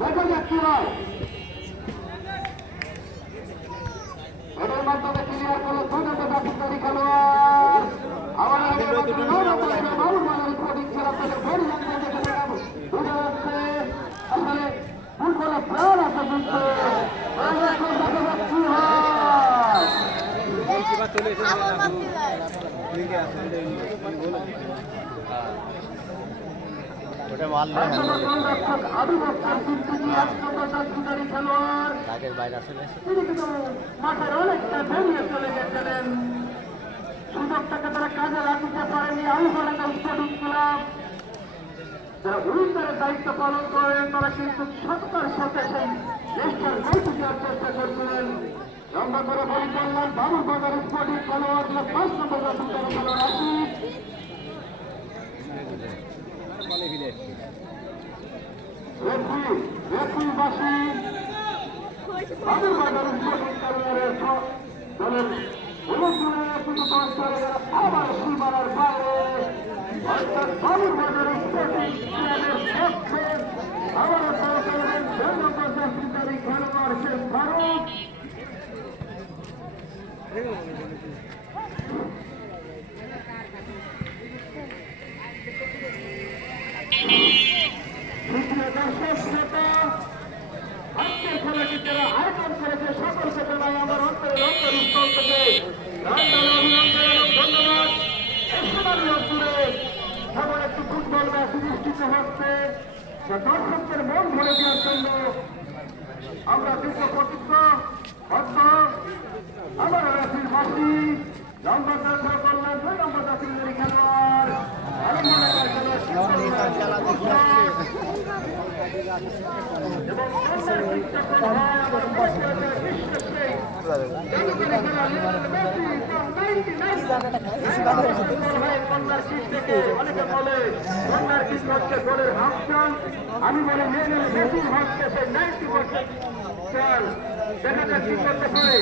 দেখা যাচ্ছে না এদের মাধ্যমে ক্লিয়ার করলো 2 নম্বর জাতীয় খেলোয়াড় আবার বাবুল মানের রিপোর্টিং ছিল আপনাদের বড় জায়গায় দেখে দেখাবো বুঝে যাচ্ছে আসলে ফুটবলে প্রাণ আছে কিন্তু মাঠের অনেকটা বেরিয়ে চলে গেছিলেন সুযোগটাকে তারা কাজে লাগাতে পারেনি আলফাডাঙ্গা স্পোর্টিং ক্লাব যারা উইন্ডারের দায়িত্ব পালন করেন তারা কিন্তু সততার সাথে সেই দেশটার গল্প দেওয়ার চেষ্টা করছিলেন লম্বা করে বলি করলেন বাবুল বাজার স্পোর্টিং খেলোয়াড় 5 নম্বর খেলোয়াড় আসিফ রেফরিবাসী বাবুল বাজার স্পোর্টিং খেলোয়াড়ের দলের আবার সীমানার বাইরে অর্থাৎ বাবুল বাজার স্পোর্টিং ক্লাবের পক্ষে আবার খেলোয়াড় শেখ ফারুক আজকের খেলাটি যারা আয়োজন করেছে সকলকে জানাই আমার অন্তরের অন্তরস্থল থেকে ধন্যবাদ। এমন একটি ফুটবল ম্যাচ অনুষ্ঠিত হচ্ছে দর্শকদের মন ভরে দেওয়ার জন্য আমরা দীর্ঘ প্রতিজ্ঞ আমার রাশির মাসি লম্বা চন্দ্র করলেন 2 নম্বর জাতীয় খেলোয়াড় আমি বলে মেসির হচ্ছে সে 90% দেখা যাক কি করতে পারে